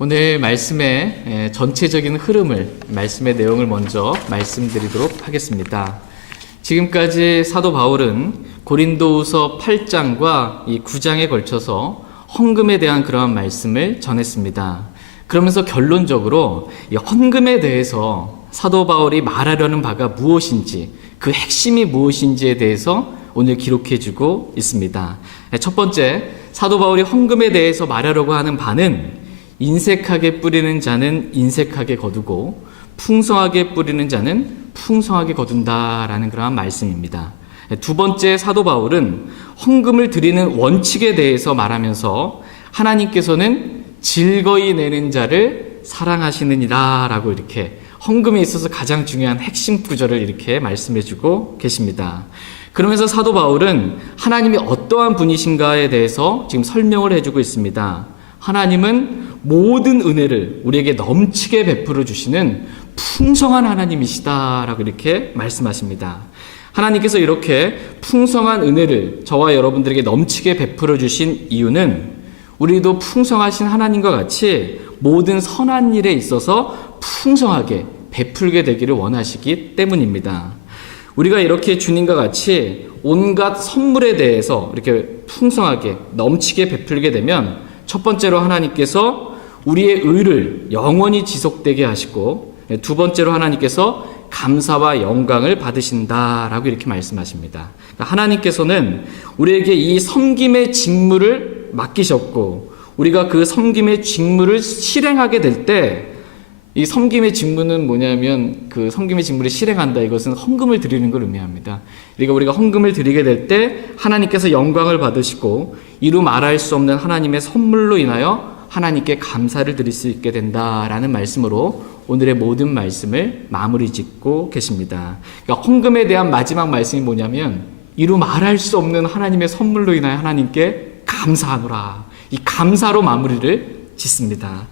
오늘 말씀의 전체적인 흐름을, 말씀의 내용을 먼저 말씀드리도록 하겠습니다. 지금까지 사도 바울은 고린도후서 8장과 이 9장에 걸쳐서 헌금에 대한 그러한 말씀을 전했습니다. 그러면서 결론적으로 이 헌금에 대해서 사도 바울이 말하려는 바가 무엇인지, 그 핵심이 무엇인지에 대해서 오늘 기록해주고 있습니다. 첫 번째, 사도 바울이 헌금에 대해서 말하려고 하는 바는 인색하게 뿌리는 자는 인색하게 거두고 풍성하게 뿌리는 자는 풍성하게 거둔다라는 그러한 말씀입니다. 두 번째, 사도 바울은 헌금을 드리는 원칙에 대해서 말하면서 하나님께서는 즐거이 내는 자를 사랑하시느니라 라고 이렇게 헌금에 있어서 가장 중요한 핵심 구절을 이렇게 말씀해주고 계십니다. 그러면서 사도 바울은 하나님이 어떠한 분이신가에 대해서 지금 설명을 해주고 있습니다. 하나님은 모든 은혜를 우리에게 넘치게 베풀어 주시는 풍성한 하나님이시다라고 이렇게 말씀하십니다. 하나님께서 이렇게 풍성한 은혜를 저와 여러분들에게 넘치게 베풀어 주신 이유는 우리도 풍성하신 하나님과 같이 모든 선한 일에 있어서 풍성하게 베풀게 되기를 원하시기 때문입니다. 우리가 이렇게 주님과 같이 온갖 선물에 대해서 이렇게 풍성하게 넘치게 베풀게 되면 첫 번째로 하나님께서 우리의 의를 영원히 지속되게 하시고, 두 번째로 하나님께서 감사와 영광을 받으신다라고 이렇게 말씀하십니다. 하나님께서는 우리에게 이 섬김의 직무를 맡기셨고, 우리가 그 섬김의 직무를 실행하게 될 때, 이 섬김의 직무는 뭐냐면 그 섬김의 직무를 실행한다, 이것은 헌금을 드리는 걸 의미합니다. 그러니까 우리가 헌금을 드리게 될 때 하나님께서 영광을 받으시고 이루 말할 수 없는 하나님의 선물로 인하여 하나님께 감사를 드릴 수 있게 된다라는 말씀으로 오늘의 모든 말씀을 마무리 짓고 계십니다. 그러니까 헌금에 대한 마지막 말씀이 뭐냐면 이루 말할 수 없는 하나님의 선물로 인하여 하나님께 감사하노라, 이 감사로 마무리를 짓습니다.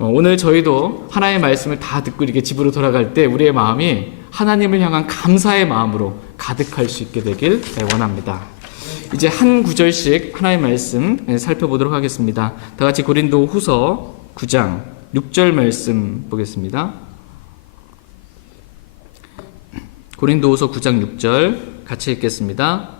오늘 저희도 하나님의 말씀을 다 듣고 이렇게 집으로 돌아갈 때 우리의 마음이 하나님을 향한 감사의 마음으로 가득할 수 있게 되길 원합니다. 이제 한 구절씩 하나님의 말씀 살펴보도록 하겠습니다. 다 같이 고린도후서 9장 6절 말씀 보겠습니다. 고린도후서 9장 6절 같이 읽겠습니다.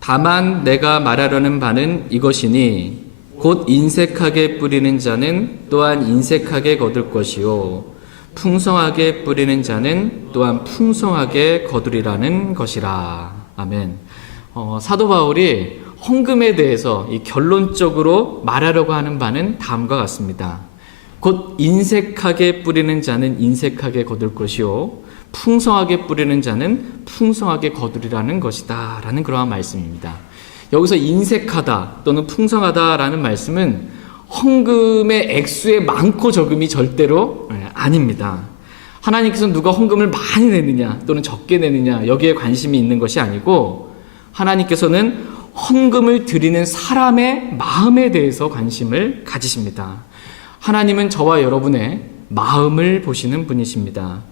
다만 내가 말하려는 바는 이것이니 곧 인색하게 뿌리는 자는 또한 인색하게 거둘 것이요 풍성하게 뿌리는 자는 또한 풍성하게 거두리라는 것이라. 아멘. 사도 바울이 헌금에 대해서 이 결론적으로 말하려고 하는 바는 다음과 같습니다. 곧 인색하게 뿌리는 자는 인색하게 거둘 것이요 풍성하게 뿌리는 자는 풍성하게 거두리라는 것이다 라는 그러한 말씀입니다. 여기서 인색하다 또는 풍성하다라는 말씀은 헌금의 액수의 많고 적음이 절대로 아닙니다. 하나님께서는 누가 헌금을 많이 내느냐 또는 적게 내느냐 여기에 관심이 있는 것이 아니고 하나님께서는 헌금을 드리는 사람의 마음에 대해서 관심을 가지십니다. 하나님은 저와 여러분의 마음을 보시는 분이십니다.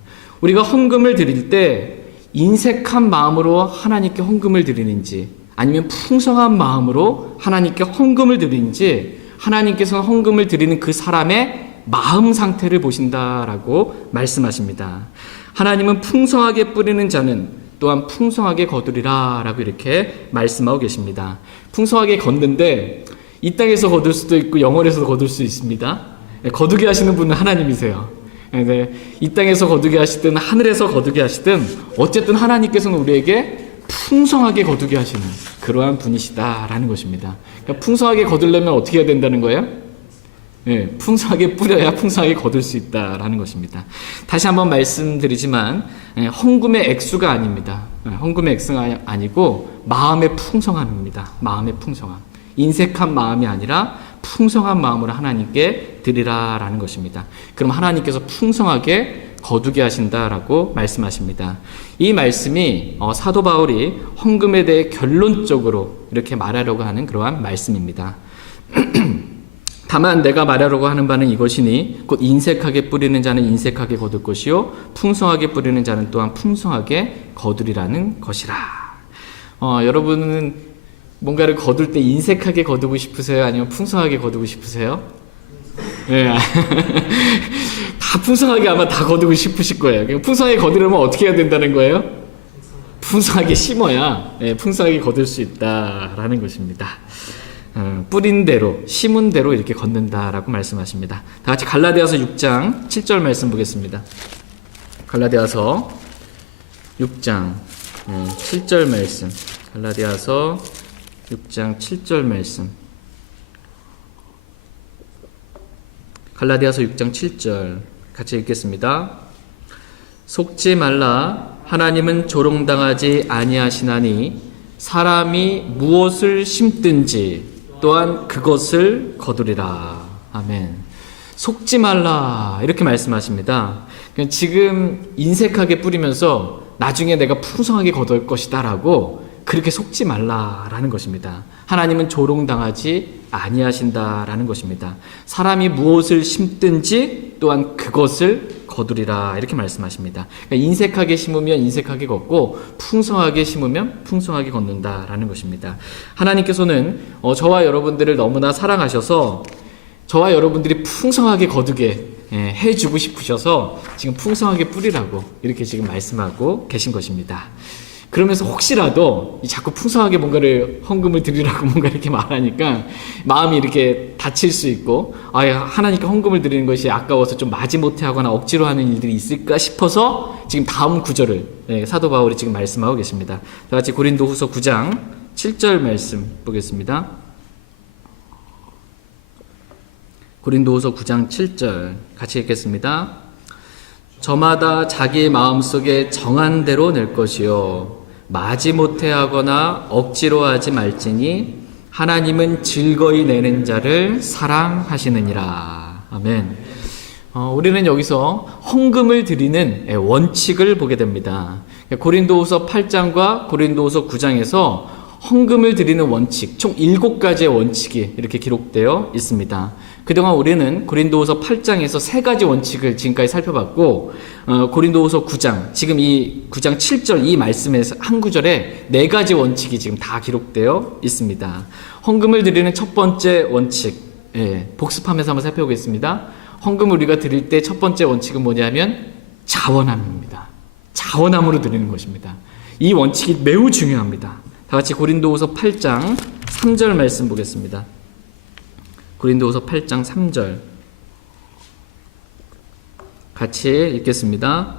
우리가 헌금을 드릴 때 인색한 마음으로 하나님께 헌금을 드리는지 아니면 풍성한 마음으로 하나님께 헌금을 드리는지 하나님께서는 헌금을 드리는 그 사람의 마음 상태를 보신다라고 말씀하십니다. 하나님은 풍성하게 뿌리는 자는 또한 풍성하게 거두리라 라고 이렇게 말씀하고 계십니다. 풍성하게 걷는데 이 땅에서 거둘 수도 있고 영원에서도 거둘 수 있습니다. 거두게 하시는 분은 하나님이세요. 이 땅에서 거두게 하시든 하늘에서 거두게 하시든 어쨌든 하나님께서는 우리에게 풍성하게 거두게 하시는 그러한 분이시다라는 것입니다. 그러니까 풍성하게 거두려면 어떻게 해야 된다는 거예요? 풍성하게 뿌려야 풍성하게 거둘 수 있다라는 것입니다. 다시 한번 말씀드리지만 헌금의 액수가 아닙니다. 헌금의 액수가 아니고 마음의 풍성함입니다. 마음의 풍성함. 인색한 마음이 아니라 풍성한 마음으로 하나님께 드리라라는 것입니다. 그럼 하나님께서 풍성하게 거두게 하신다라고 말씀하십니다. 이 말씀이 사도 바울이 헌금에 대해 결론적으로 이렇게 말하려고 하는 그러한 말씀입니다. 다만 내가 말하려고 하는 바는 이것이니 곧 인색하게 뿌리는 자는 인색하게 거둘 것이요 풍성하게 뿌리는 자는 또한 풍성하게 거두리라는 것이라. 여러분은 뭔가를 거둘 때 인색하게 거두고 싶으세요? 아니면 풍성하게 거두고 싶으세요? 예. 다 풍성하게 아마 다 거두고 싶으실 거예요. 풍성하게 거두려면 어떻게 해야 된다는 거예요? 풍성하게 심어야 풍성하게 거둘 수 있다라는 것입니다. 뿌린 대로, 심은 대로 이렇게 걷는다라고 말씀하십니다. 다 같이 갈라디아서 6장 7절 말씀 보겠습니다. 갈라디아서 6장 7절 말씀. 갈라디아서 6장 7절 말씀. 갈라디아서 6장 7절 같이 읽겠습니다. 속지 말라. 하나님은 조롱당하지 아니하시나니 사람이 무엇을 심든지 또한 그것을 거두리라. 아멘. 속지 말라 이렇게 말씀하십니다. 지금 인색하게 뿌리면서 나중에 내가 풍성하게 거둘 것이다 라고 그렇게 속지 말라라는 것입니다. 하나님은 조롱당하지 아니하신다라는 것입니다. 사람이 무엇을 심든지 또한 그것을 거두리라 이렇게 말씀하십니다. 그러니까 인색하게 심으면 인색하게 걷고 풍성하게 심으면 풍성하게 걷는다라는 것입니다. 하나님께서는 저와 여러분들을 너무나 사랑하셔서 저와 여러분들이 풍성하게 거두게 해주고 싶으셔서 지금 풍성하게 뿌리라고 이렇게 지금 말씀하고 계신 것입니다. 그러면서 혹시라도 자꾸 풍성하게 뭔가를 헌금을 드리라고 뭔가 이렇게 말하니까 마음이 이렇게 다칠 수 있고 하나님께 헌금을 드리는 것이 아까워서 좀 마지못해 하거나 억지로 하는 일들이 있을까 싶어서 지금 다음 구절을 사도 바울이 지금 말씀하고 계십니다. 다 같이 고린도후서 9장 7절 말씀 보겠습니다. 고린도후서 9장 7절 같이 읽겠습니다. 저마다 자기 마음속에 정한 대로 낼 것이요 마지못해 하거나 억지로 하지 말지니 하나님은 즐거이 내는 자를 사랑하시느니라. 아멘. 우리는 여기서 헌금을 드리는 원칙을 보게 됩니다. 고린도후서 8장과 고린도후서 9장에서 헌금을 드리는 원칙, 총 7가지의 원칙이 이렇게 기록되어 있습니다. 그동안 우리는 고린도후서 8장에서 3가지 원칙을 지금까지 살펴봤고 고린도후서 9장, 지금 이 9장 7절 이 말씀에서 한 구절에 4가지 원칙이 지금 다 기록되어 있습니다. 헌금을 드리는 첫 번째 원칙, 복습하면서 한번 살펴보겠습니다. 헌금을 우리가 드릴 때 첫 번째 원칙은 뭐냐면 자원함입니다. 자원함으로 드리는 것입니다. 이 원칙이 매우 중요합니다. 다 같이 고린도후서 8장 3절 말씀 보겠습니다. 고린도후서 8장 3절 같이 읽겠습니다.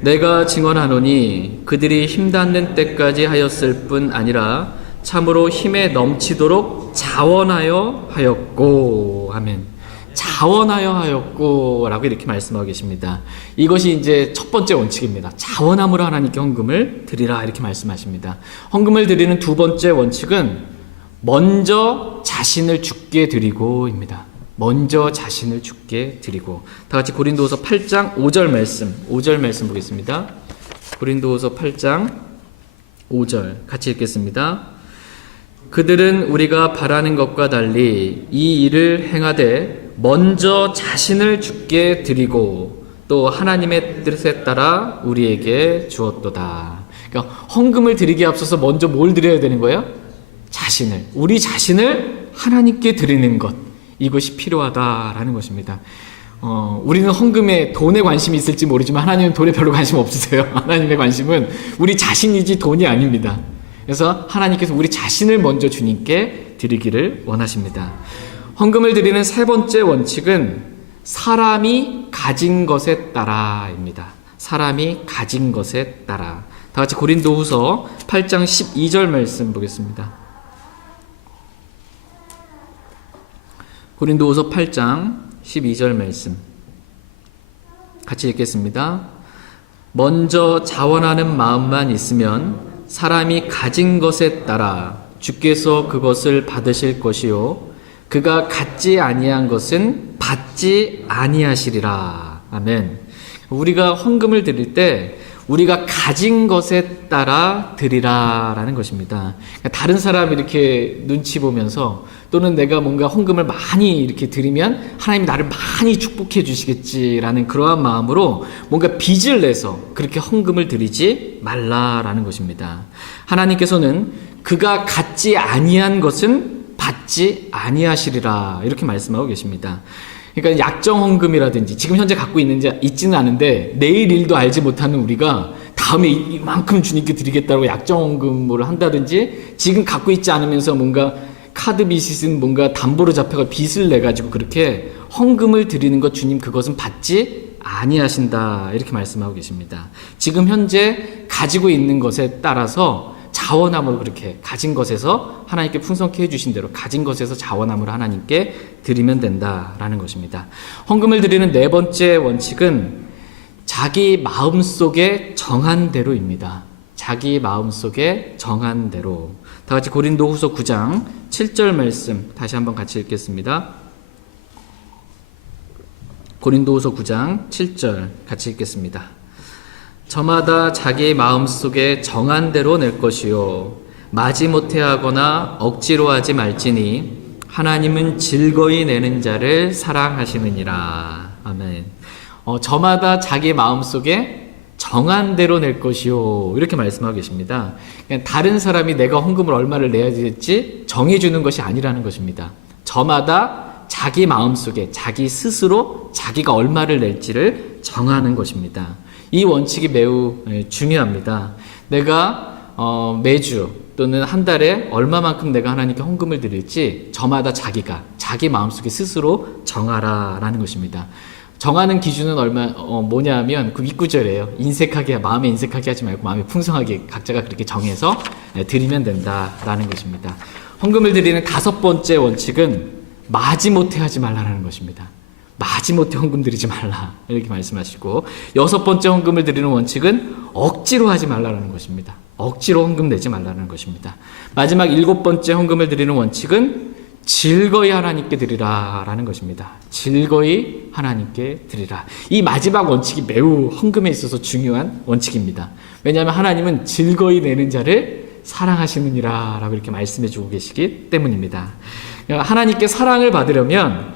내가 증언하노니 그들이 힘닿는 때까지 하였을 뿐 아니라 참으로 힘에 넘치도록 자원하여 하였고. 아멘. 자원하여 하였고 라고 이렇게 말씀하고 계십니다. 이것이 이제 첫 번째 원칙입니다. 자원함으로 하나님께 헌금을 드리라 이렇게 말씀하십니다. 헌금을 드리는 두 번째 원칙은 먼저 자신을 주께 드리고입니다. 먼저 자신을 주께 드리고. 다 같이 고린도후서 8장 5절 말씀 보겠습니다. 고린도후서 8장 5절 같이 읽겠습니다. 그들은 우리가 바라는 것과 달리 이 일을 행하되 먼저 자신을 주께 드리고 또 하나님의 뜻에 따라 우리에게 주었도다. 그러니까 헌금을 드리기에 앞서서 먼저 뭘 드려야 되는 거예요? 자신을, 우리 자신을 하나님께 드리는 것, 이것이 필요하다라는 것입니다. 우리는 헌금에 돈에 관심이 있을지 모르지만 하나님은 돈에 별로 관심 없으세요. 하나님의 관심은 우리 자신이지 돈이 아닙니다. 그래서 하나님께서 우리 자신을 먼저 주님께 드리기를 원하십니다. 헌금을 드리는 세 번째 원칙은 사람이 가진 것에 따라입니다. 사람이 가진 것에 따라. 다 같이 고린도후서 8장 12절 말씀 보겠습니다. 고린도후서 8장 12절 말씀 같이 읽겠습니다. 먼저 자원하는 마음만 있으면 사람이 가진 것에 따라 주께서 그것을 받으실 것이요 그가 갖지 아니한 것은 받지 아니하시리라. 아멘. 우리가 헌금을 드릴 때 우리가 가진 것에 따라 드리라라는 것입니다. 다른 사람 이렇게 눈치 보면서 또는 내가 뭔가 헌금을 많이 이렇게 드리면 하나님이 나를 많이 축복해 주시겠지라는 그러한 마음으로 뭔가 빚을 내서 그렇게 헌금을 드리지 말라라는 것입니다. 하나님께서는 그가 갖지 아니한 것은 받지 아니하시리라 이렇게 말씀하고 계십니다. 그러니까 약정 헌금이라든지 지금 현재 갖고 있지는 않은데 내일 일도 알지 못하는 우리가 다음에 이만큼 주님께 드리겠다고 약정 헌금을 한다든지 지금 갖고 있지 않으면서 뭔가 카드 빚은 뭔가 담보로 잡혀가 빚을 내 가지고 그렇게 헌금을 드리는 것 주님 그것은 받지 아니하신다 이렇게 말씀하고 계십니다. 지금 현재 가지고 있는 것에 따라서 자원함으로 그렇게 가진 것에서 하나님께 풍성케 해주신 대로 가진 것에서 자원함으로 하나님께 드리면 된다라는 것입니다. 헌금을 드리는 네 번째 원칙은 자기 마음속에 정한 대로입니다. 자기 마음속에 정한 대로. 다 같이 고린도후서 9장 7절 말씀 다시 한번 같이 읽겠습니다. 고린도후서 9장 7절 같이 읽겠습니다. 저마다 자기 마음속에 정한 대로 낼 것이요 마지못해 하거나 억지로 하지 말지니 하나님은 즐거이 내는 자를 사랑하시느니라. 아멘. 저마다 자기 마음속에 정한 대로 낼 것이요 이렇게 말씀하고 계십니다. 그냥 다른 사람이 내가 헌금을 얼마를 내야 될지 정해주는 것이 아니라는 것입니다. 저마다 자기 마음속에 자기 스스로 자기가 얼마를 낼지를 정하는 것입니다. 이 원칙이 매우 중요합니다. 내가 매주 또는 한 달에 얼마만큼 내가 하나님께 헌금을 드릴지 저마다 자기가 자기 마음속에 스스로 정하라라는 것입니다. 정하는 기준은 뭐냐면 그 윗구절이에요. 인색하게 마음에 인색하게 하지 말고 마음에 풍성하게 각자가 그렇게 정해서 드리면 된다라는 것입니다. 헌금을 드리는 다섯 번째 원칙은 마지못해 하지 말라라는 것입니다. 마지못해 헌금 드리지 말라 이렇게 말씀하시고 여섯 번째 헌금을 드리는 원칙은 억지로 하지 말라는 것입니다. 억지로 헌금 내지 말라는 것입니다. 마지막 일곱 번째 헌금을 드리는 원칙은 즐거이 하나님께 드리라라는 것입니다. 즐거이 하나님께 드리라. 이 마지막 원칙이 매우 헌금에 있어서 중요한 원칙입니다. 왜냐하면 하나님은 즐거이 내는 자를 사랑하시느니라 라고 이렇게 말씀해 주고 계시기 때문입니다. 하나님께 사랑을 받으려면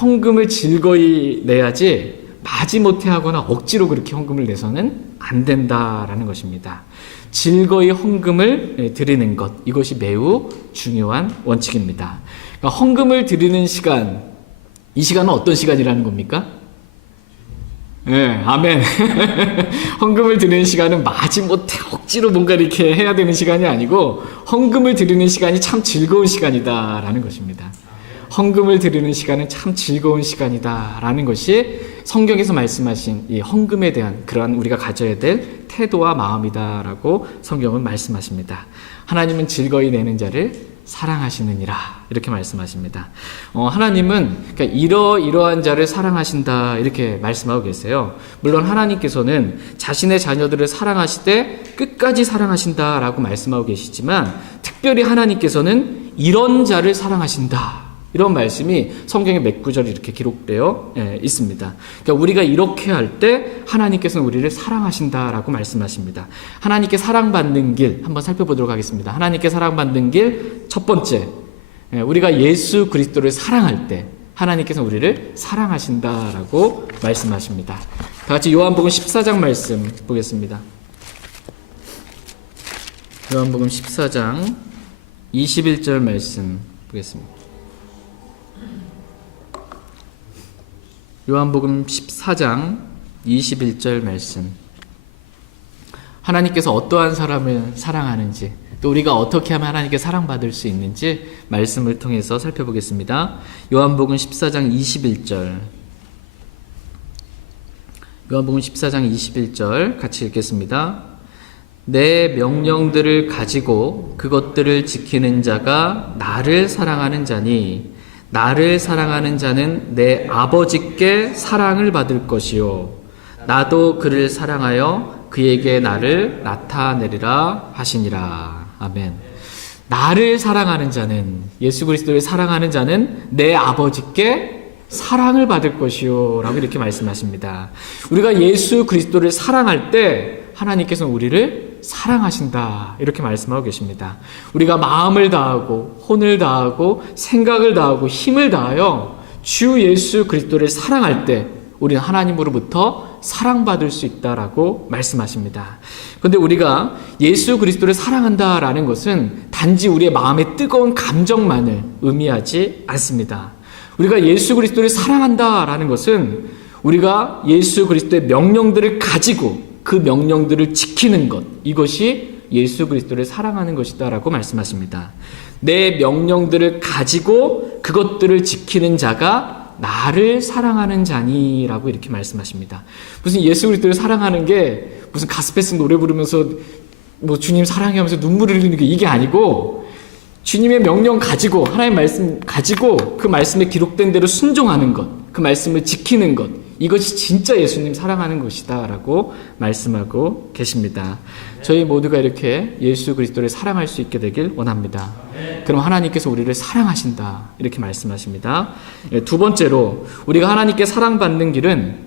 헌금을 즐거이 내야지 마지못해 하거나 억지로 그렇게 헌금을 내서는 안 된다라는 것입니다. 즐거이 헌금을 드리는 것, 이것이 매우 중요한 원칙입니다. 그러니까 헌금을 드리는 시간, 이 시간은 어떤 시간이라는 겁니까? 네, 아멘. 헌금을 드리는 시간은 마지못해 억지로 뭔가 이렇게 해야 되는 시간이 아니고 헌금을 드리는 시간이 참 즐거운 시간이다라는 것입니다. 헌금을 드리는 시간은 참 즐거운 시간이다라는 것이 성경에서 말씀하신 이 헌금에 대한 그러한 우리가 가져야 될 태도와 마음이다라고 성경은 말씀하십니다. 하나님은 즐거이 내는 자를 사랑하시느니라 이렇게 말씀하십니다. 하나님은 그러니까 이러한 자를 사랑하신다 이렇게 말씀하고 계세요. 물론 하나님께서는 자신의 자녀들을 사랑하시되 끝까지 사랑하신다라고 말씀하고 계시지만 특별히 하나님께서는 이런 자를 사랑하신다. 이런 말씀이 성경에 몇 구절이 이렇게 기록되어 있습니다. 그러니까 우리가 이렇게 할 때 하나님께서는 우리를 사랑하신다라고 말씀하십니다. 하나님께 사랑받는 길 한번 살펴보도록 하겠습니다. 하나님께 사랑받는 길 첫 번째, 우리가 예수 그리스도를 사랑할 때 하나님께서는 우리를 사랑하신다라고 말씀하십니다. 다 같이 요한복음 14장 말씀 보겠습니다. 요한복음 14장 21절 말씀 보겠습니다. 요한복음 14장 21절 말씀. 하나님께서 어떠한 사람을 사랑하는지 또 우리가 어떻게 하면 하나님께 사랑받을 수 있는지 말씀을 통해서 살펴보겠습니다. 요한복음 14장 21절. 요한복음 14장 21절 같이 읽겠습니다. 내 명령들을 가지고 그것들을 지키는 자가 나를 사랑하는 자니 나를 사랑하는 자는 내 아버지께 사랑을 받을 것이요 나도 그를 사랑하여 그에게 나를 나타내리라 하시니라. 아멘. 나를 사랑하는 자는 예수 그리스도를 사랑하는 자는 내 아버지께 사랑을 받을 것이요 라고 이렇게 말씀하십니다. 우리가 예수 그리스도를 사랑할 때 하나님께서는 우리를 사랑하신다 이렇게 말씀하고 계십니다. 우리가 마음을 다하고 혼을 다하고 생각을 다하고 힘을 다하여 주 예수 그리스도를 사랑할 때 우리는 하나님으로부터 사랑받을 수 있다라고 말씀하십니다. 그런데 우리가 예수 그리스도를 사랑한다라는 것은 단지 우리의 마음의 뜨거운 감정만을 의미하지 않습니다. 우리가 예수 그리스도를 사랑한다라는 것은 우리가 예수 그리스도의 명령들을 가지고 그 명령들을 지키는 것, 이것이 예수 그리스도를 사랑하는 것이다라고 말씀하십니다. 내 명령들을 가지고 그것들을 지키는 자가 나를 사랑하는 자니라고 이렇게 말씀하십니다. 무슨 예수 그리스도를 사랑하는 게 무슨 가스페스 노래 부르면서 뭐 주님 사랑해 하면서 눈물을 흘리는 게 이게 아니고, 주님의 명령 가지고, 하나님의 말씀 가지고 그 말씀에 기록된 대로 순종하는 것, 그 말씀을 지키는 것, 이것이 진짜 예수님 사랑하는 것이다 라고 말씀하고 계십니다. 저희 모두가 이렇게 예수 그리스도를 사랑할 수 있게 되길 원합니다. 그럼 하나님께서 우리를 사랑하신다 이렇게 말씀하십니다. 두 번째로 우리가 하나님께 사랑받는 길은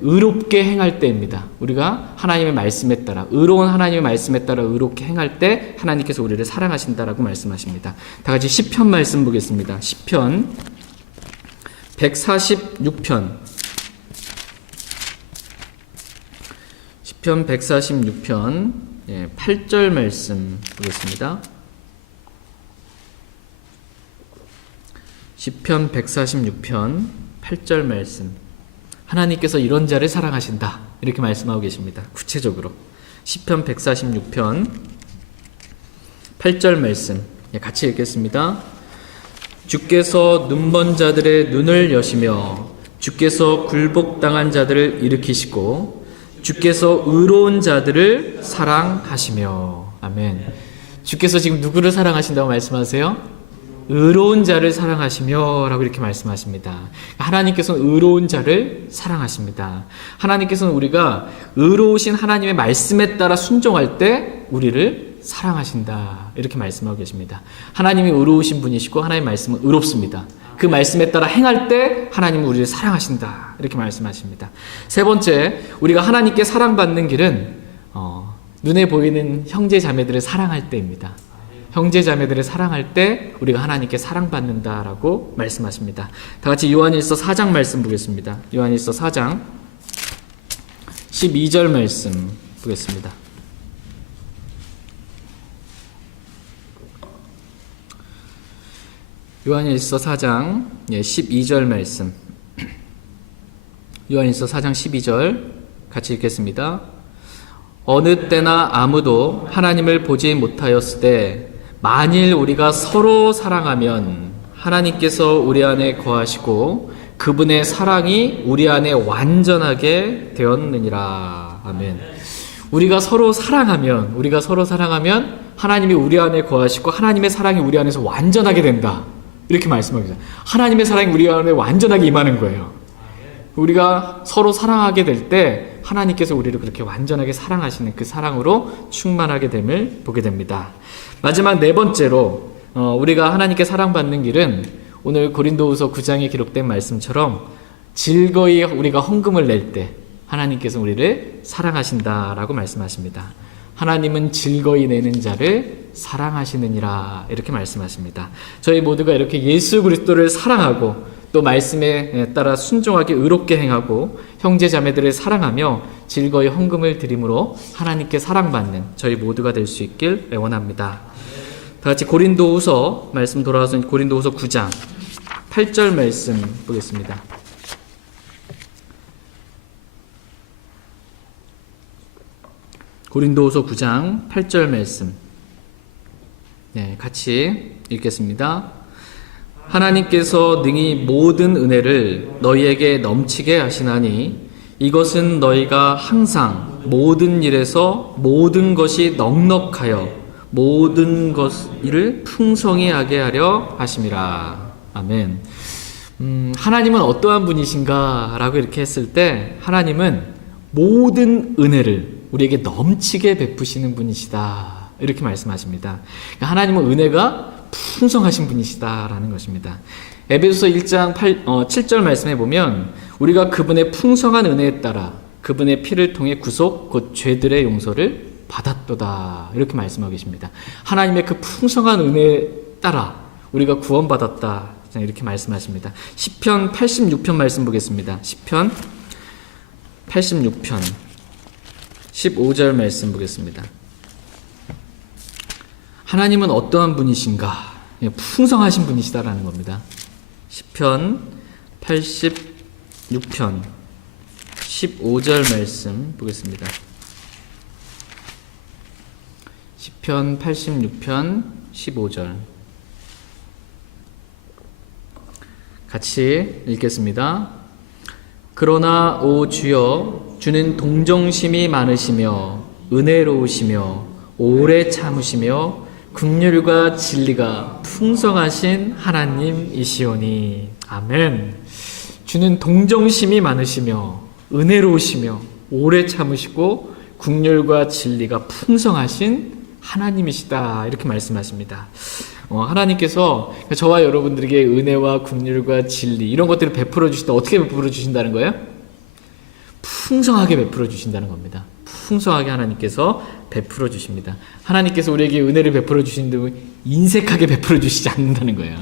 의롭게 행할 때입니다. 우리가 하나님의 말씀에 따라, 의로운 하나님의 말씀에 따라 의롭게 행할 때 하나님께서 우리를 사랑하신다라고 말씀하십니다. 다 같이 시편 말씀 보겠습니다. 시편 146편 146편 8절 말씀 보겠습니다. 시편 146편 8절 말씀. 하나님께서 이런 자를 사랑하신다 이렇게 말씀하고 계십니다. 구체적으로 시편 146편 8절 말씀 같이 읽겠습니다. 주께서 눈먼 자들의 눈을 여시며 주께서 굴복당한 자들을 일으키시고 주께서 의로운 자들을 사랑하시며. 아멘. 주께서 지금 누구를 사랑하신다고 말씀하세요? 의로운 자를 사랑하시며 라고 이렇게 말씀하십니다. 하나님께서는 의로운 자를 사랑하십니다. 하나님께서는 우리가 의로우신 하나님의 말씀에 따라 순종할 때 우리를 사랑하신다 이렇게 말씀하고 계십니다. 하나님이 의로우신 분이시고 하나님의 말씀은 의롭습니다. 그 말씀에 따라 행할 때 하나님은 우리를 사랑하신다 이렇게 말씀하십니다. 세 번째, 우리가 하나님께 사랑받는 길은 눈에 보이는 형제 자매들을 사랑할 때입니다. 형제 자매들을 사랑할 때 우리가 하나님께 사랑받는다라고 말씀하십니다. 다 같이 요한일서 4장 말씀 보겠습니다. 요한일서 4장 12절 말씀 보겠습니다. 요한일서 4장 12절 말씀. 요한일서 4장 12절 같이 읽겠습니다. 어느 때나 아무도 하나님을 보지 못하였으되 만일 우리가 서로 사랑하면 하나님께서 우리 안에 거하시고 그분의 사랑이 우리 안에 완전하게 되었느니라. 아멘. 우리가 서로 사랑하면 하나님이 우리 안에 거하시고 하나님의 사랑이 우리 안에서 완전하게 된다. 이렇게 말씀하고 있어요. 하나님의 사랑이 우리 안에 완전하게 임하는 거예요. 우리가 서로 사랑하게 될 때 하나님께서 우리를 그렇게 완전하게 사랑하시는 그 사랑으로 충만하게 됨을 보게 됩니다. 마지막 네 번째로 우리가 하나님께 사랑받는 길은 오늘 고린도후서 9장에 기록된 말씀처럼 즐거이 우리가 헌금을 낼 때 하나님께서 우리를 사랑하신다라고 말씀하십니다. 하나님은 즐거이 내는 자를 사랑하시느니라 이렇게 말씀하십니다. 저희 모두가 이렇게 예수 그리스도를 사랑하고 또 말씀에 따라 순종하게 의롭게 행하고 형제 자매들을 사랑하며 즐거이 헌금을 드림으로 하나님께 사랑받는 저희 모두가 될 수 있길 원합니다. 다 같이 고린도후서 말씀 돌아와서 고린도후서 9장 8절 말씀 보겠습니다. 고린도후서 9장 8절 말씀 같이 읽겠습니다. 하나님께서 능히 모든 은혜를 너희에게 넘치게 하시나니 이것은 너희가 항상 모든 일에서 모든 것이 넉넉하여 모든 것을 풍성히 하게 하려 하심이라. 아멘. 하나님은 어떠한 분이신가 라고 이렇게 했을 때 하나님은 모든 은혜를 우리에게 넘치게 베푸시는 분이시다 이렇게 말씀하십니다. 하나님은 은혜가 풍성하신 분이시다라는 것입니다. 에베소서 1장 7절 말씀해 보면 우리가 그분의 풍성한 은혜에 따라 그분의 피를 통해 구속 곧 죄들의 용서를 받았도다 이렇게 말씀하고 계십니다. 하나님의 그 풍성한 은혜에 따라 우리가 구원받았다 이렇게 말씀하십니다. 시편 86편 말씀 보겠습니다. 시편 86편 15절 말씀 보겠습니다. 하나님은 어떠한 분이신가? 풍성하신 분이시다라는 겁니다. 시편 86편 15절 말씀 보겠습니다. 시편 86편 15절 같이 읽겠습니다. 그러나 오 주여, 주는 동정심이 많으시며 은혜로우시며 오래 참으시며 긍휼과 진리가 풍성하신 하나님이시오니. 아멘. 주는 동정심이 많으시며 은혜로우시며 오래 참으시고 긍휼과 진리가 풍성하신 하나님이시다, 이렇게 말씀하십니다. 하나님께서 저와 여러분들에게 은혜와 긍휼과 진리 이런 것들을 베풀어 주실 때 어떻게 베풀어 주신다는 거예요? 풍성하게 베풀어 주신다는 겁니다. 풍성하게 하나님께서 베풀어 주십니다. 하나님께서 우리에게 은혜를 베풀어 주시는데 인색하게 베풀어 주시지 않는다는 거예요.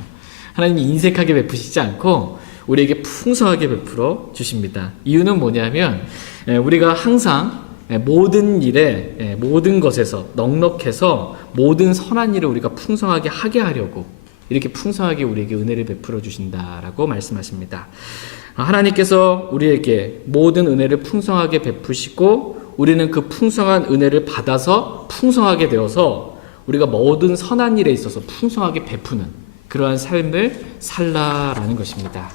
하나님이 인색하게 베푸시지 않고 우리에게 풍성하게 베풀어 주십니다. 이유는 뭐냐면 우리가 항상 모든 일에, 모든 것에서 넉넉해서 모든 선한 일을 우리가 풍성하게 하게 하려고 이렇게 풍성하게 우리에게 은혜를 베풀어 주신다라고 말씀하십니다. 하나님께서 우리에게 모든 은혜를 풍성하게 베푸시고 우리는 그 풍성한 은혜를 받아서 풍성하게 되어서 우리가 모든 선한 일에 있어서 풍성하게 베푸는 그러한 삶을 살라라는 것입니다.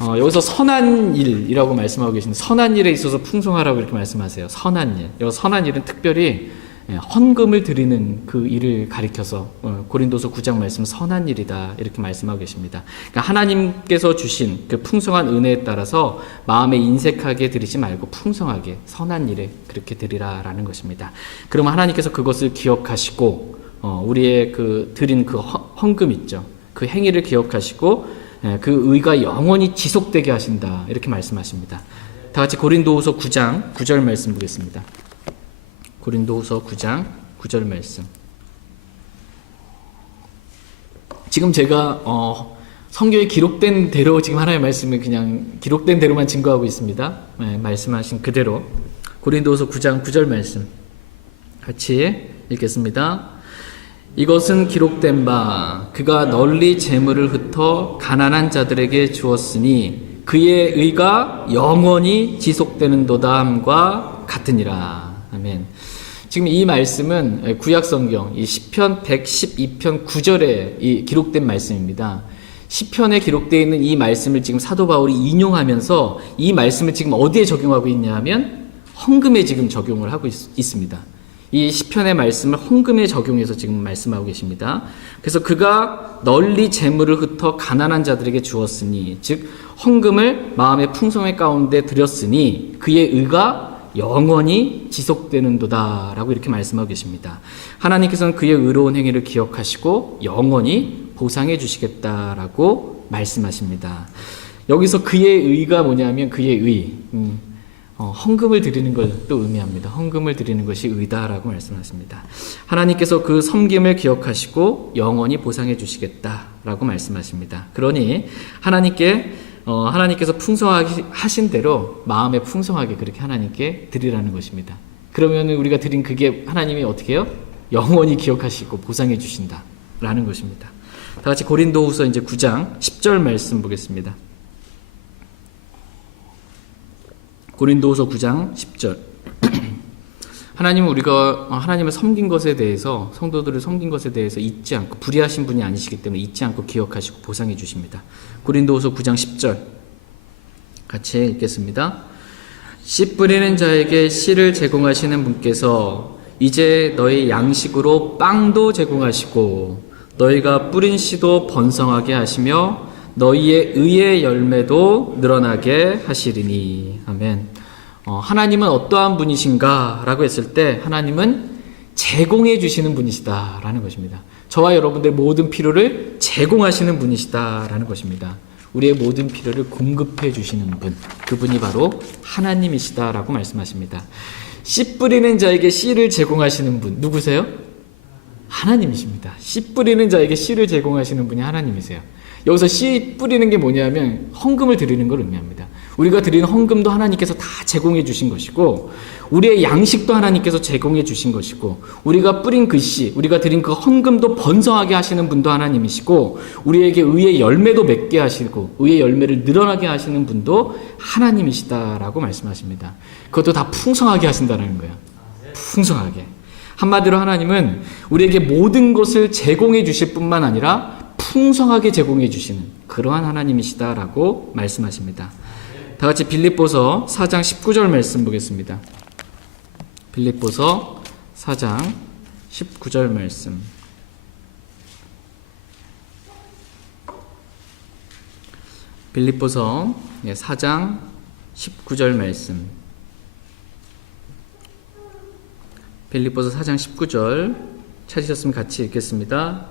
여기서 선한 일이라고 말씀하고 계신데 선한 일에 있어서 풍성하라고 이렇게 말씀하세요. 선한 일. 이 선한 일은 특별히 헌금을 드리는 그 일을 가리켜서 고린도서 9장 말씀 선한 일이다 이렇게 말씀하고 계십니다. 그러니까 하나님께서 주신 그 풍성한 은혜에 따라서 마음에 인색하게 드리지 말고 풍성하게 선한 일에 그렇게 드리라라는 것입니다. 그러면 하나님께서 그것을 기억하시고 우리의 그 드린 그 헌금 있죠. 그 행위를 기억하시고 그 의가 영원히 지속되게 하신다 이렇게 말씀하십니다. 다 같이 고린도후서 9장 9절 말씀 보겠습니다. 고린도후서 9장 9절 말씀. 지금 제가 성경에 기록된 대로 지금 하나님의 말씀을 그냥 기록된 대로만 증거하고 있습니다. 말씀하신 그대로 고린도후서 9장 9절 말씀 같이 읽겠습니다. 이것은 기록된 바 그가 널리 재물을 흩어 가난한 자들에게 주었으니 그의 의가 영원히 지속되는도다 함과 같으니라. 아멘. 지금 이 말씀은 구약성경 이 시편 112편 9절에 이 기록된 말씀입니다. 시편에 기록되어 있는 이 말씀을 지금 사도 바울이 인용하면서 이 말씀을 지금 어디에 적용하고 있냐 하면 헌금에 지금 적용을 하고 있습니다. 이 시편의 말씀을 헌금에 적용해서 지금 말씀하고 계십니다. 그래서 그가 널리 재물을 흩어 가난한 자들에게 주었으니 즉 헌금을 마음의 풍성의 가운데 드렸으니 그의 의가 영원히 지속되는도다 라고 이렇게 말씀하고 계십니다. 하나님께서는 그의 의로운 행위를 기억하시고 영원히 보상해 주시겠다라고 말씀하십니다. 여기서 그의 의가 뭐냐면 그의 의 헌금을 드리는 걸 또 의미합니다. 헌금을 드리는 것이 의다라고 말씀하십니다. 하나님께서 그 섬김을 기억하시고 영원히 보상해 주시겠다라고 말씀하십니다. 그러니 하나님께서 풍성하게 하신 대로 마음에 풍성하게 그렇게 하나님께 드리라는 것입니다. 그러면 우리가 드린 그게 하나님이 어떻게 해요? 영원히 기억하시고 보상해 주신다라는 것입니다. 다 같이 고린도후서 이제 9장 10절 말씀 보겠습니다. 고린도후서 9장 10절. 하나님은 우리가 하나님을 섬긴 것에 대해서 성도들을 섬긴 것에 대해서 잊지 않고 불의하신 분이 아니시기 때문에 잊지 않고 기억하시고 보상해 주십니다. 고린도후서 9장 10절 같이 읽겠습니다. 씨 뿌리는 자에게 씨를 제공하시는 분께서 이제 너희 양식으로 빵도 제공하시고 너희가 뿌린 씨도 번성하게 하시며 너희의 의의 열매도 늘어나게 하시리니. 아멘. 하나님은 어떠한 분이신가 라고 했을 때 하나님은 제공해 주시는 분이시다라는 것입니다. 저와 여러분들의 모든 필요를 제공하시는 분이시다라는 것입니다. 우리의 모든 필요를 공급해 주시는 분, 그분이 바로 하나님이시다라고 말씀하십니다. 씨 뿌리는 자에게 씨를 제공하시는 분 누구세요? 하나님이십니다. 씨 뿌리는 자에게 씨를 제공하시는 분이 하나님이세요. 여기서 씨 뿌리는 게 뭐냐면 헌금을 드리는 걸 의미합니다. 우리가 드리는 헌금도 하나님께서 다 제공해 주신 것이고, 우리의 양식도 하나님께서 제공해 주신 것이고, 우리가 뿌린 글씨, 우리가 드린 그 헌금도 번성하게 하시는 분도 하나님이시고, 우리에게 의의 열매도 맺게 하시고 의의 열매를 늘어나게 하시는 분도 하나님이시다라고 말씀하십니다. 그것도 다 풍성하게 하신다는 거예요. 풍성하게. 한마디로 하나님은 우리에게 모든 것을 제공해 주실 뿐만 아니라 풍성하게 제공해 주시는 그러한 하나님이시다라고 말씀하십니다. 다 같이 빌립보서 4장 19절 말씀 보겠습니다. 빌립보서 4장 19절 말씀. 빌립보서 4장 19절 말씀. 빌립보서 4장 19절 찾으셨으면 같이 읽겠습니다.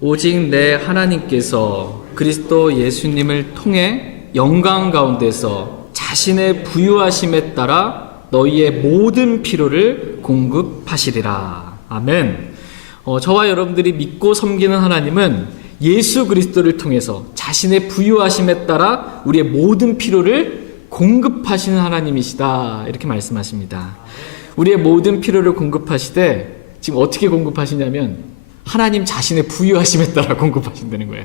오직 내 하나님께서 그리스도 예수님을 통해 영광 가운데서 자신의 부유하심에 따라 너희의 모든 필요를 공급하시리라. 아멘. 저와 여러분들이 믿고 섬기는 하나님은 예수 그리스도를 통해서 자신의 부유하심에 따라 우리의 모든 필요를 공급하시는 하나님이시다. 이렇게 말씀하십니다. 우리의 모든 필요를 공급하시되 지금 어떻게 공급하시냐면 하나님 자신의 부유하심에 따라 공급하신다는 거예요.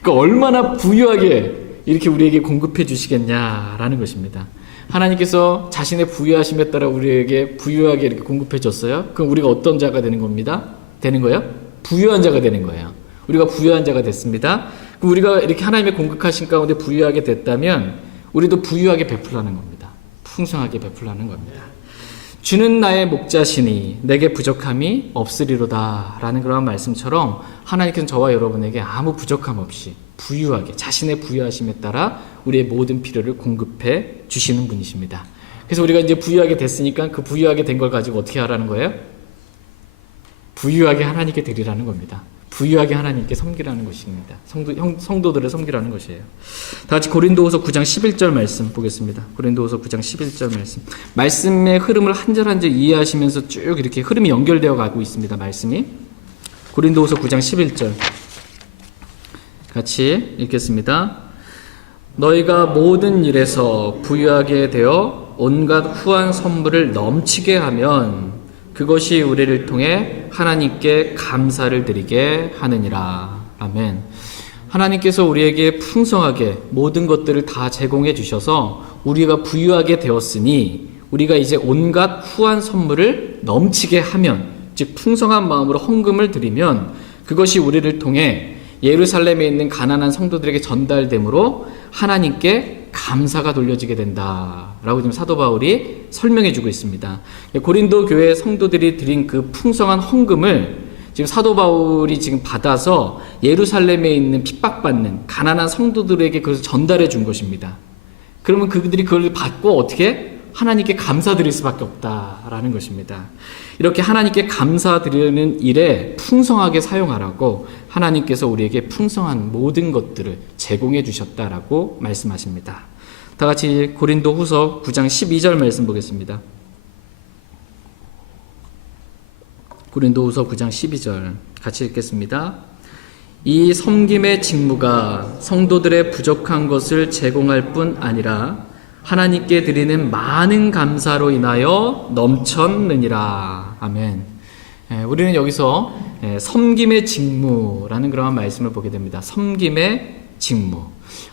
그러니까 얼마나 부유하게 이렇게 우리에게 공급해 주시겠냐라는 것입니다. 하나님께서 자신의 부유하심에 따라 우리에게 부유하게 이렇게 공급해 줬어요. 그럼 우리가 어떤 자가 되는 겁니다? 되는 거예요? 부유한 자가 되는 거예요. 우리가 부유한 자가 됐습니다. 그럼 우리가 이렇게 하나님의 공급하신 가운데 부유하게 됐다면 우리도 부유하게 베풀라는 겁니다. 풍성하게 베풀라는 겁니다. 주는 나의 목자시니 내게 부족함이 없으리로다 라는 그런 말씀처럼 하나님께서는 저와 여러분에게 아무 부족함 없이 부유하게 자신의 부유하심에 따라 우리의 모든 필요를 공급해 주시는 분이십니다. 그래서 우리가 이제 부유하게 됐으니까 그 부유하게 된 걸 가지고 어떻게 하라는 거예요? 부유하게 하나님께 드리라는 겁니다. 부유하게 하나님께 섬기라는 것입니다. 성도들을 섬기라는 것이에요. 다 같이 고린도후서 9장 11절 말씀 보겠습니다. 고린도후서 9장 11절 말씀. 말씀의 흐름을 한 절 한 절 이해하시면서 쭉 이렇게 흐름이 연결되어 가고 있습니다. 말씀이. 고린도후서 9장 11절. 같이 읽겠습니다. 너희가 모든 일에서 부유하게 되어 온갖 후한 선물을 넘치게 하면 그것이 우리를 통해 하나님께 감사를 드리게 하느니라. 아멘. 하나님께서 우리에게 풍성하게 모든 것들을 다 제공해 주셔서 우리가 부유하게 되었으니 우리가 이제 온갖 후한 선물을 넘치게 하면, 즉 풍성한 마음으로 헌금을 드리면 그것이 우리를 통해 예루살렘에 있는 가난한 성도들에게 전달되므로 하나님께 감사가 돌려지게 된다라고 지금 사도 바울이 설명해 주고 있습니다. 고린도 교회 성도들이 드린 그 풍성한 헌금을 지금 사도 바울이 지금 받아서 예루살렘에 있는 핍박받는 가난한 성도들에게 그것을 전달해 준 것입니다. 그러면 그들이 그걸 받고 어떻게 하나님께 감사드릴 수밖에 없다라는 것입니다. 이렇게 하나님께 감사드리는 일에 풍성하게 사용하라고 하나님께서 우리에게 풍성한 모든 것들을 제공해 주셨다라고 말씀하십니다. 다 같이 고린도후서 9장 12절 말씀 보겠습니다. 고린도후서 9장 12절 같이 읽겠습니다. 이 섬김의 직무가 성도들의 부족한 것을 제공할 뿐 아니라 하나님께 드리는 많은 감사로 인하여 넘쳤느니라. 아멘. 우리는 여기서 섬김의 직무라는 그러한 말씀을 보게 됩니다. 섬김의 직무.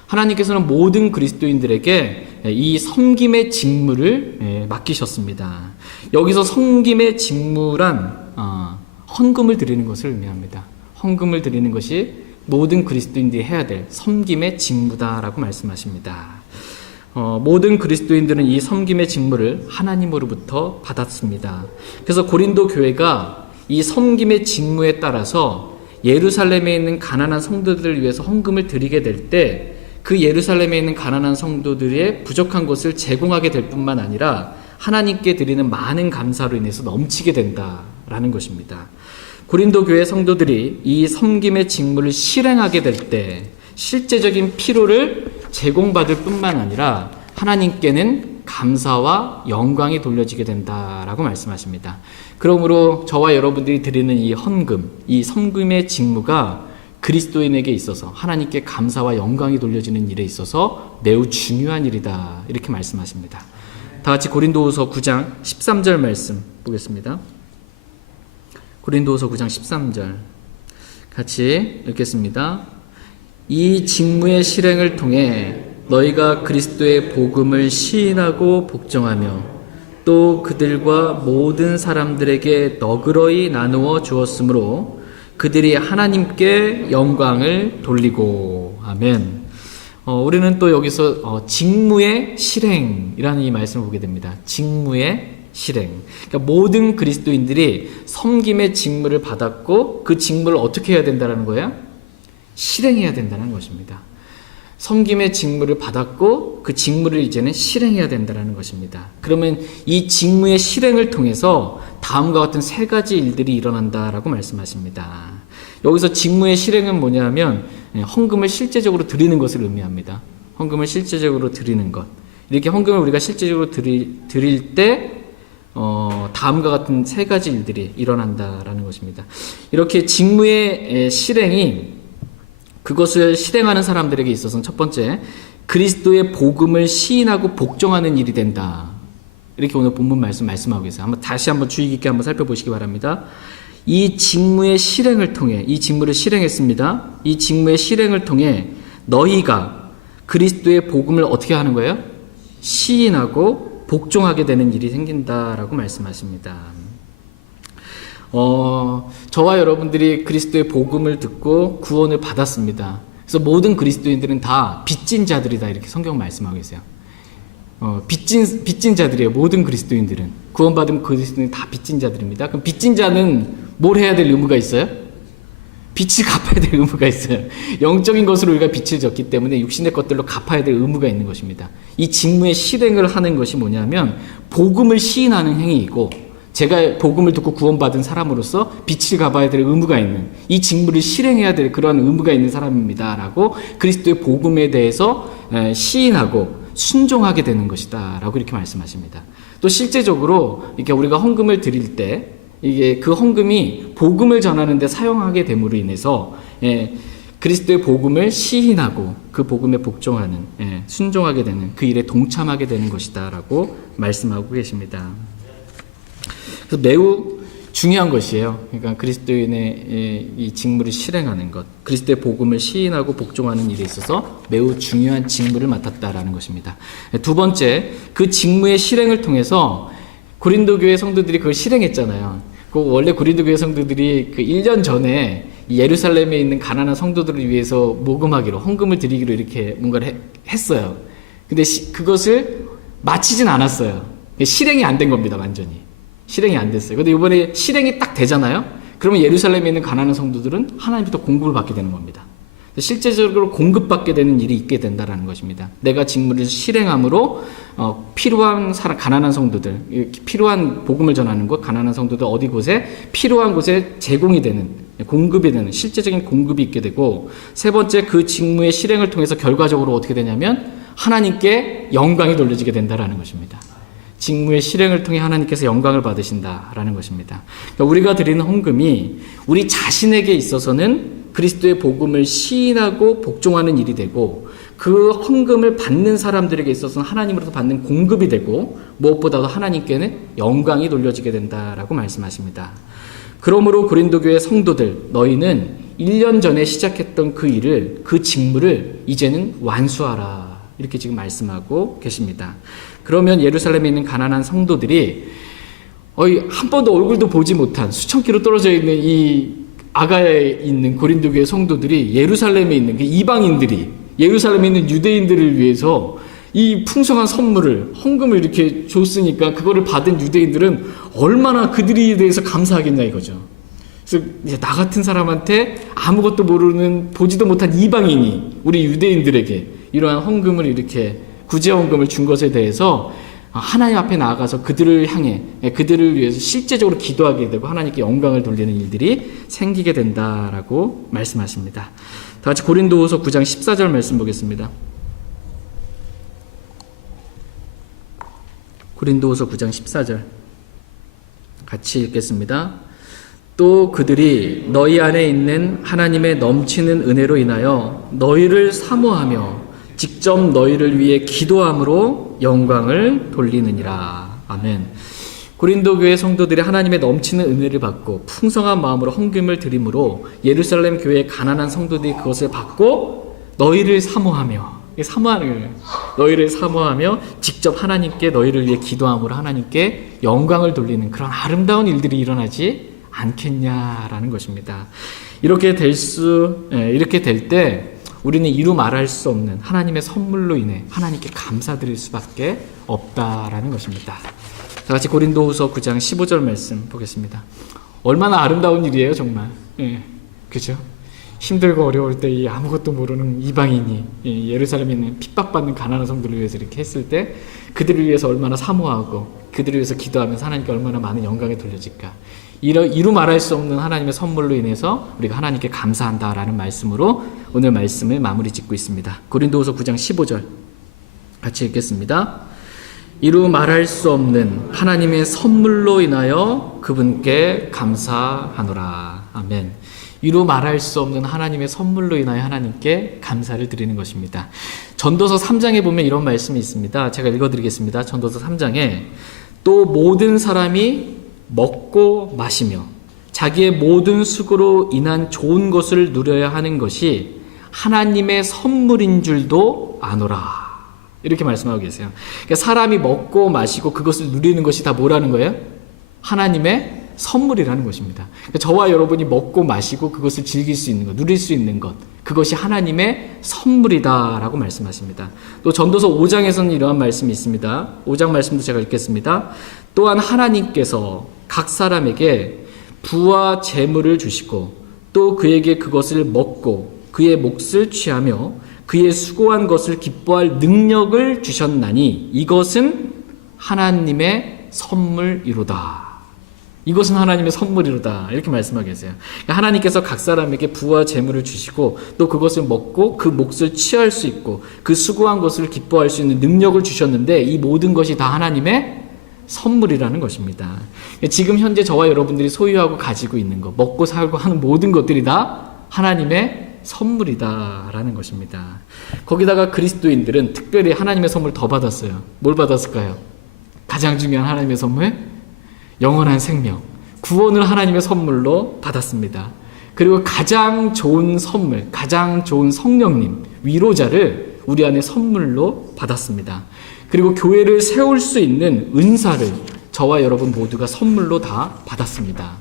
하나님께서는 모든 그리스도인들에게 이 섬김의 직무를 맡기셨습니다. 여기서 섬김의 직무란 헌금을 드리는 것을 의미합니다. 헌금을 드리는 것이 모든 그리스도인들이 해야 될 섬김의 직무다라고 말씀하십니다. 모든 그리스도인들은 이 섬김의 직무를 하나님으로부터 받았습니다. 그래서 고린도 교회가 이 섬김의 직무에 따라서 예루살렘에 있는 가난한 성도들을 위해서 헌금을 드리게 될 때 그 예루살렘에 있는 가난한 성도들의 부족한 것을 제공하게 될 뿐만 아니라 하나님께 드리는 많은 감사로 인해서 넘치게 된다라는 것입니다. 고린도 교회 성도들이 이 섬김의 직무를 실행하게 될 때 실제적인 필요를 제공받을 뿐만 아니라 하나님께는 감사와 영광이 돌려지게 된다라고 말씀하십니다. 그러므로 저와 여러분들이 드리는 이 헌금, 이 섬김의 직무가 그리스도인에게 있어서 하나님께 감사와 영광이 돌려지는 일에 있어서 매우 중요한 일이다. 이렇게 말씀하십니다. 다 같이 고린도후서 9장 13절 말씀 보겠습니다. 고린도후서 9장 13절 같이 읽겠습니다. 이 직무의 실행을 통해 너희가 그리스도의 복음을 시인하고 복종하며 또 그들과 모든 사람들에게 너그러이 나누어 주었으므로 그들이 하나님께 영광을 돌리고. 아멘. 우리는 또 여기서 직무의 실행이라는 이 말씀을 보게 됩니다. 직무의 실행. 그러니까 모든 그리스도인들이 섬김의 직무를 받았고 그 직무를 어떻게 해야 된다는 거예요? 실행해야 된다는 것입니다. 섬김의 직무를 받았고 그 직무를 이제는 실행해야 된다는 것입니다. 그러면 이 직무의 실행을 통해서 다음과 같은 세 가지 일들이 일어난다라고 말씀하십니다. 여기서 직무의 실행은 뭐냐면 헌금을 실제적으로 드리는 것을 의미합니다. 헌금을 실제적으로 드리는 것. 이렇게 헌금을 우리가 실제적으로 드릴 때 다음과 같은 세 가지 일들이 일어난다라는 것입니다. 이렇게 직무의 실행이 그것을 실행하는 사람들에게 있어서는 첫 번째, 그리스도의 복음을 시인하고 복종하는 일이 된다. 이렇게 오늘 본문 말씀하고 계세요. 다시 한번 주의 깊게 한번 살펴보시기 바랍니다. 이 직무의 실행을 통해, 이 직무를 실행했습니다. 이 직무의 실행을 통해 너희가 그리스도의 복음을 어떻게 하는 거예요? 시인하고 복종하게 되는 일이 생긴다라고 말씀하십니다. 저와 여러분들이 그리스도의 복음을 듣고 구원을 받았습니다. 그래서 모든 그리스도인들은 다 빚진 자들이다. 이렇게 성경 말씀하고 계세요. 빚진 자들이에요. 모든 그리스도인들은. 구원받은 그리스도인은 다 빚진 자들입니다. 그럼 빚진 자는 뭘 해야 될 의무가 있어요? 빚을 갚아야 될 의무가 있어요. 영적인 것으로 우리가 빚을 졌기 때문에 육신의 것들로 갚아야 될 의무가 있는 것입니다. 이 직무의 실행을 하는 것이 뭐냐면 복음을 시인하는 행위이고, 제가 복음을 듣고 구원받은 사람으로서 빚을 갚아야 될 의무가 있는, 이 직무를 실행해야 될 그러한 의무가 있는 사람입니다 라고 그리스도의 복음에 대해서 시인하고 순종하게 되는 것이다 라고 이렇게 말씀하십니다. 또 실제적으로 이렇게 우리가 헌금을 드릴 때 이게 그 헌금이 복음을 전하는 데 사용하게 됨으로 인해서 그리스도의 복음을 시인하고 그 복음에 복종하는, 순종하게 되는 그 일에 동참하게 되는 것이다 라고 말씀하고 계십니다. 그래서 매우 중요한 것이에요. 그러니까 그리스도인의 이 직무를 실행하는 것, 그리스도의 복음을 시인하고 복종하는 일에 있어서 매우 중요한 직무를 맡았다라는 것입니다. 두 번째, 그 직무의 실행을 통해서 고린도 교회 성도들이 그걸 실행했잖아요. 원래 고린도 교회 성도들이 그 1년 전에 예루살렘에 있는 가난한 성도들을 위해서 모금하기로, 헌금을 드리기로 이렇게 뭔가를 했어요. 근데 그것을 마치진 않았어요. 실행이 안 된 겁니다, 완전히. 실행이 안 됐어요. 근데 이번에 실행이 딱 되잖아요? 그러면 예루살렘에 있는 가난한 성도들은 하나님부터 공급을 받게 되는 겁니다. 실제적으로 공급받게 되는 일이 있게 된다는 것입니다. 내가 직무를 실행함으로 필요한 가난한 성도들, 필요한 복음을 전하는 곳, 가난한 성도들 어디 곳에 필요한 곳에 제공이 되는, 공급이 되는 실제적인 공급이 있게 되고, 세 번째, 그 직무의 실행을 통해서 결과적으로 어떻게 되냐면 하나님께 영광이 돌려지게 된다는 것입니다. 직무의 실행을 통해 하나님께서 영광을 받으신다라는 것입니다. 그러니까 우리가 드리는 헌금이 우리 자신에게 있어서는 그리스도의 복음을 시인하고 복종하는 일이 되고, 그 헌금을 받는 사람들에게 있어서는 하나님으로부터 받는 공급이 되고, 무엇보다도 하나님께는 영광이 돌려지게 된다라고 말씀하십니다. 그러므로 고린도 교회 성도들, 너희는 1년 전에 시작했던 그 일을, 그 직무를 이제는 완수하라, 이렇게 지금 말씀하고 계십니다. 그러면 예루살렘에 있는 가난한 성도들이 한 번도 얼굴도 보지 못한 수천 킬로 떨어져 있는 이 아가야에 있는 고린도 교회 성도들이 예루살렘에 있는 그 이방인들이, 예루살렘에 있는 유대인들을 위해서 이 풍성한 선물을, 헌금을 이렇게 줬으니까 그거를 받은 유대인들은 얼마나 그들에 대해서 감사하겠냐 이거죠. 그래서 이제 나 같은 사람한테 아무것도 모르는, 보지도 못한 이방인이 우리 유대인들에게 이러한 헌금을, 이렇게 구제 헌금을 준 것에 대해서 하나님 앞에 나아가서 그들을 향해, 그들을 위해서 실제적으로 기도하게 되고 하나님께 영광을 돌리는 일들이 생기게 된다라고 말씀하십니다. 다 같이 고린도후서 9장 14절 말씀 보겠습니다. 고린도후서 9장 14절 같이 읽겠습니다. 또 그들이 너희 안에 있는 하나님의 넘치는 은혜로 인하여 너희를 사모하며 직접 너희를 위해 기도함으로 영광을 돌리느니라. 아멘. 고린도 교회 성도들이 하나님의 넘치는 은혜를 받고 풍성한 마음으로 헌금을 드림으로 예루살렘 교회의 가난한 성도들이 그것을 받고 너희를 사모하며, 너희를 사모하며 직접 하나님께 너희를 위해 기도함으로 하나님께 영광을 돌리는 그런 아름다운 일들이 일어나지 않겠냐라는 것입니다. 이렇게 될 때 우리는 이루 말할 수 없는 하나님의 선물로 인해 하나님께 감사드릴 수밖에 없다라는 것입니다. 다 같이 고린도후서 9장 15절 말씀 보겠습니다. 얼마나 아름다운 일이에요, 정말. 그죠? 힘들고 어려울 때 이 아무것도 모르는 이방인이 예루살렘에 있는 핍박받는 가난한 성도를 위해서 이렇게 했을 때 그들을 위해서 얼마나 사모하고 그들을 위해서 기도하면서 하나님께 얼마나 많은 영광이 돌려질까. 이루 말할 수 없는 하나님의 선물로 인해서 우리가 하나님께 감사한다라는 말씀으로 오늘 말씀을 마무리 짓고 있습니다. 고린도후서 9장 15절 같이 읽겠습니다. 이루 말할 수 없는 하나님의 선물로 인하여 그분께 감사하노라. 아멘. 이루 말할 수 없는 하나님의 선물로 인하여 하나님께 감사를 드리는 것입니다. 전도서 3장에 보면 이런 말씀이 있습니다. 제가 읽어드리겠습니다. 전도서 3장에 또 모든 사람이 먹고 마시며 자기의 모든 수고로 인한 좋은 것을 누려야 하는 것이 하나님의 선물인 줄도 아노라. 이렇게 말씀하고 계세요. 그러니까 사람이 먹고 마시고 그것을 누리는 것이 다 뭐라는 거예요? 하나님의 선물이라는 것입니다. 그러니까 저와 여러분이 먹고 마시고 그것을 즐길 수 있는 것, 누릴 수 있는 것, 그것이 하나님의 선물이다라고 말씀하십니다. 또 전도서 5장에서는 이러한 말씀이 있습니다. 5장 말씀도 제가 읽겠습니다. 또한 하나님께서 각 사람에게 부와 재물을 주시고 또 그에게 그것을 먹고 그의 몫을 취하며 그의 수고한 것을 기뻐할 능력을 주셨나니 이것은 하나님의 선물이로다. 이것은 하나님의 선물이로다. 이렇게 말씀하고 계세요. 그러니까 하나님께서 각 사람에게 부와 재물을 주시고 또 그것을 먹고 그 몫을 취할 수 있고 그 수고한 것을 기뻐할 수 있는 능력을 주셨는데 이 모든 것이 다 하나님의 선물이라는 것입니다. 지금 현재 저와 여러분들이 소유하고 가지고 있는 것, 먹고 살고 하는 모든 것들이 다 하나님의 선물이다라는 것입니다. 거기다가 그리스도인들은 특별히 하나님의 선물 더 받았어요. 뭘 받았을까요? 가장 중요한 하나님의 선물, 영원한 생명, 구원을 하나님의 선물로 받았습니다. 그리고 가장 좋은 선물, 가장 좋은 성령님, 위로자를 우리 안에 선물로 받았습니다. 그리고 교회를 세울 수 있는 은사를 저와 여러분 모두가 선물로 다 받았습니다.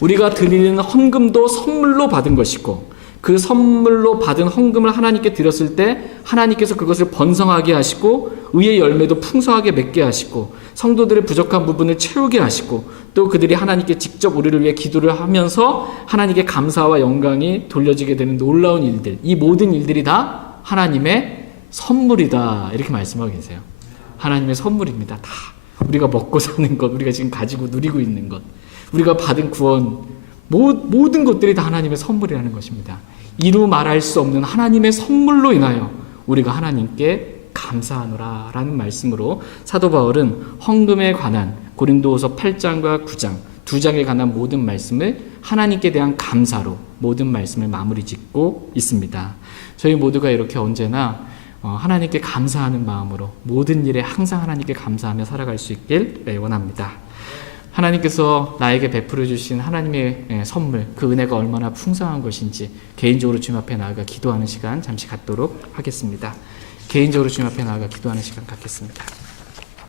우리가 드리는 헌금도 선물로 받은 것이고 그 선물로 받은 헌금을 하나님께 드렸을 때 하나님께서 그것을 번성하게 하시고 의의 열매도 풍성하게 맺게 하시고 성도들의 부족한 부분을 채우게 하시고 또 그들이 하나님께 직접 우리를 위해 기도를 하면서 하나님께 감사와 영광이 돌려지게 되는 놀라운 일들, 이 모든 일들이 다 하나님의 선물이다. 이렇게 말씀하고 계세요. 하나님의 선물입니다. 다 우리가 먹고 사는 것, 우리가 지금 가지고 누리고 있는 것, 우리가 받은 구원, 모든 것들이 다 하나님의 선물이라는 것입니다. 이루 말할 수 없는 하나님의 선물로 인하여 우리가 하나님께 감사하노라 라는 말씀으로 사도 바울은 헌금에 관한 고린도후서 8장과 9장 두 장에 관한 모든 말씀을 하나님께 대한 감사로 모든 말씀을 마무리 짓고 있습니다. 저희 모두가 이렇게 언제나 하나님께 감사하는 마음으로 모든 일에 항상 하나님께 감사하며 살아갈 수 있길 원합니다. 하나님께서 나에게 베풀어 주신 하나님의 선물, 그 은혜가 얼마나 풍성한 것인지 개인적으로 주님 앞에 나아가 기도하는 시간 잠시 갖도록 하겠습니다. 개인적으로 주님 앞에 나아가 기도하는 시간 갖겠습니다.